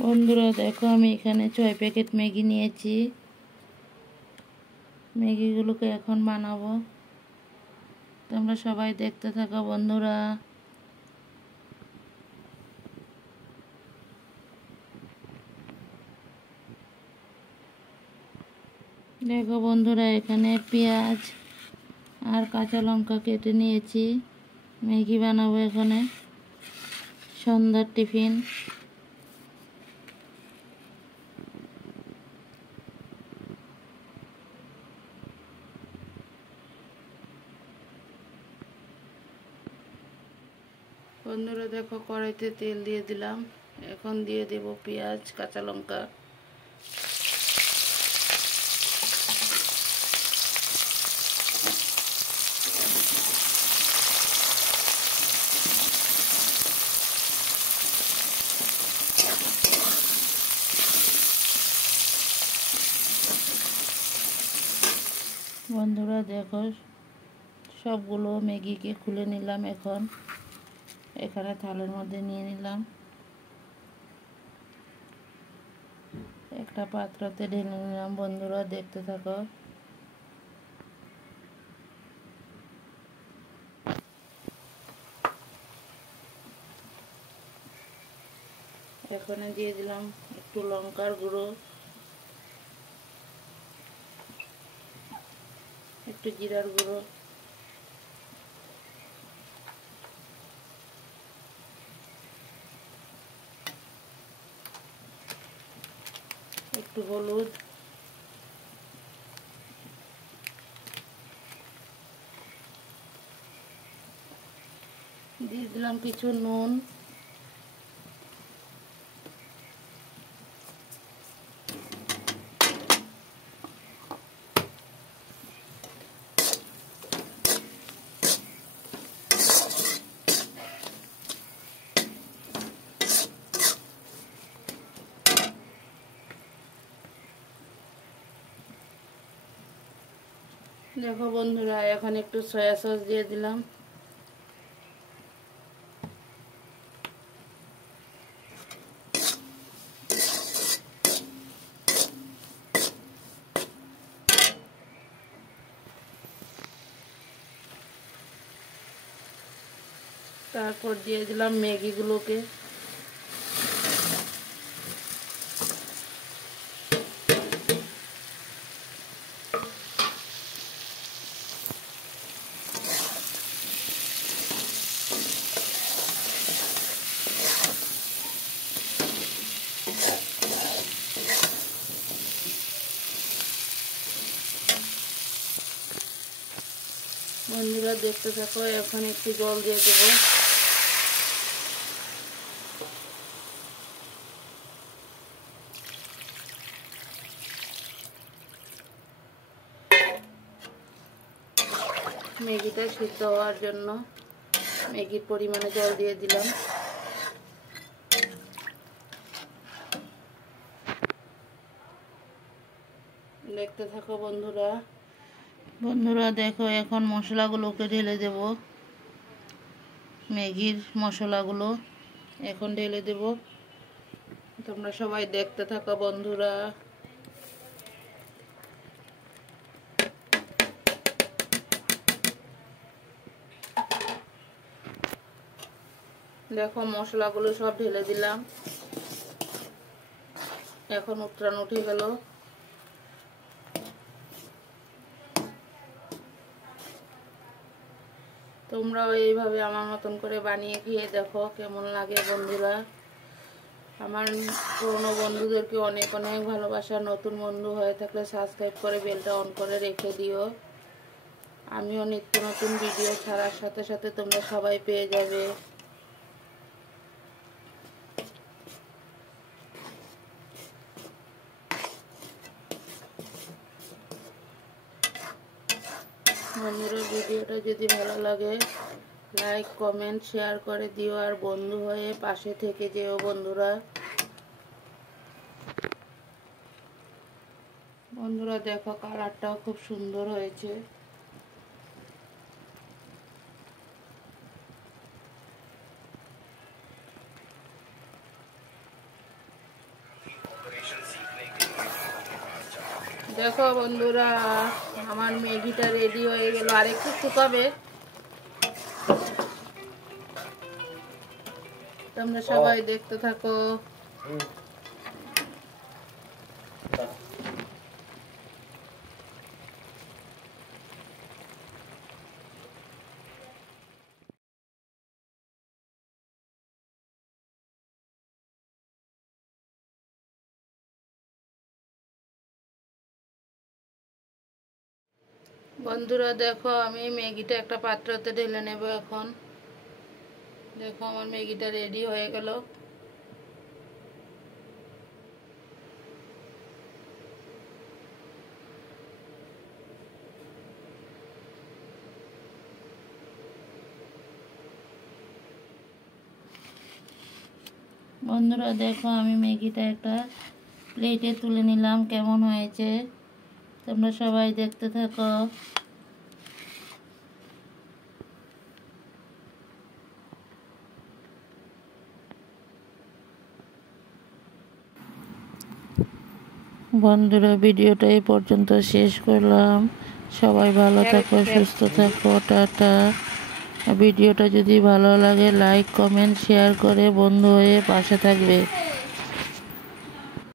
বন্ধুরা দেখো, আমি এখানে 6 প্যাকেট ম্যাগি নিয়েছি। ম্যাগিগুলোকে এখন বানাবো। তোমরা সবাই দেখতে থাকো বন্ধুরা। দেখো বন্ধুরা, এখানে পেঁয়াজ আর কাঁচা লঙ্কা কেটে নিয়েছি। ম্যাগি বানাবো এখানে, সন্ধ্যার টিফিন। বন্ধুরা দেখো, কড়াইতে তেল দিয়ে দিলাম। এখন দিয়ে দেব পেঁয়াজ, কাঁচা লঙ্কা। বন্ধুরা দেখো, সবগুলো ম্যাগিকে খুলে নিলাম। এখন এখানে থালের মধ্যে নিয়ে নিলাম। একটা পাত্রতে ঢেলে নিলাম। বন্ধুরা দেখতে থাকো। এখানে দিয়ে দিলাম একটু লঙ্কার গুঁড়ো, একটু জিরার গুঁড়ো, একটু হলুদ, দিয়ে দিলাম কিছু নুন, দেখো বন্ধুরা, এখন একটু সয়া সস দিয়ে দিলাম। তারপর দিয়ে দিলাম ম্যাগিগুলোকে। বন্ধুরা দেখতে থাকো। এখন একটু জল দিয়ে দেবো। ম্যাগিটা সিদ্ধ হওয়ার জন্য ম্যাগির পরিমাণে জল দিয়ে দিলাম। দেখতে থাকো বন্ধুরা। বন্ধুরা দেখো, এখন মশলাগুলোকে ঢেলে দেব। ম্যাগির মশলাগুলো এখন ঢেলে দেব। তোমরা সবাই দেখতে থাকো বন্ধুরা। দেখো মশলাগুলো সব ঢেলে দিলাম। এখন উতরান উঠে গেল। তোমরাও এইভাবে আমার মতন করে বানিয়ে খেয়ে দেখো কেমন লাগে বন্ধুরা। আমার পুরনো বন্ধুদেরকে অনেক অনেক ভালোবাসা। নতুন বন্ধু হয়ে থাকলে সাবস্ক্রাইব করে বেলটা অন করে রেখে দিও। আমিও নিত্য নতুন ভিডিও ছাড়ার সাথে সাথে তোমরা সবাই পেয়ে যাবে। বন্ধুরা ভিডিওটা যদি ভালো লাগে লাইক কমেন্ট শেয়ার করে দিও, আর বন্ধু হয়ে পাশে থেকে যেও বন্ধুরা। বন্ধুরা দেখো, কালারটাও খুব সুন্দর হয়েছে। দেখো বন্ধুরা, আমার ম্যাগিটা রেডি হয়ে গেল, আর একটু শুকাবে। তোমরা সবাই দেখতে থাকো। বন্ধুরা দেখো, আমি ম্যাগিটা একটা পাত্রতে ঢেলে নেব এখন। দেখো আমার ম্যাগিটা রেডি হয়ে গেল। বন্ধুরা দেখো, আমি ম্যাগিটা একটা প্লেটে তুলে নিলাম। কেমন হয়েছে তোমরা সবাই দেখতে থাকো। বন্ধুরা ভিডিওটা এই পর্যন্ত শেষ করলাম। সবাই ভালো থাকো, সুস্থ থাকো, টাটা। ভিডিওটা যদি ভালো লাগে লাইক কমেন্ট শেয়ার করে বন্ধু হয়ে পাশে থাকবে।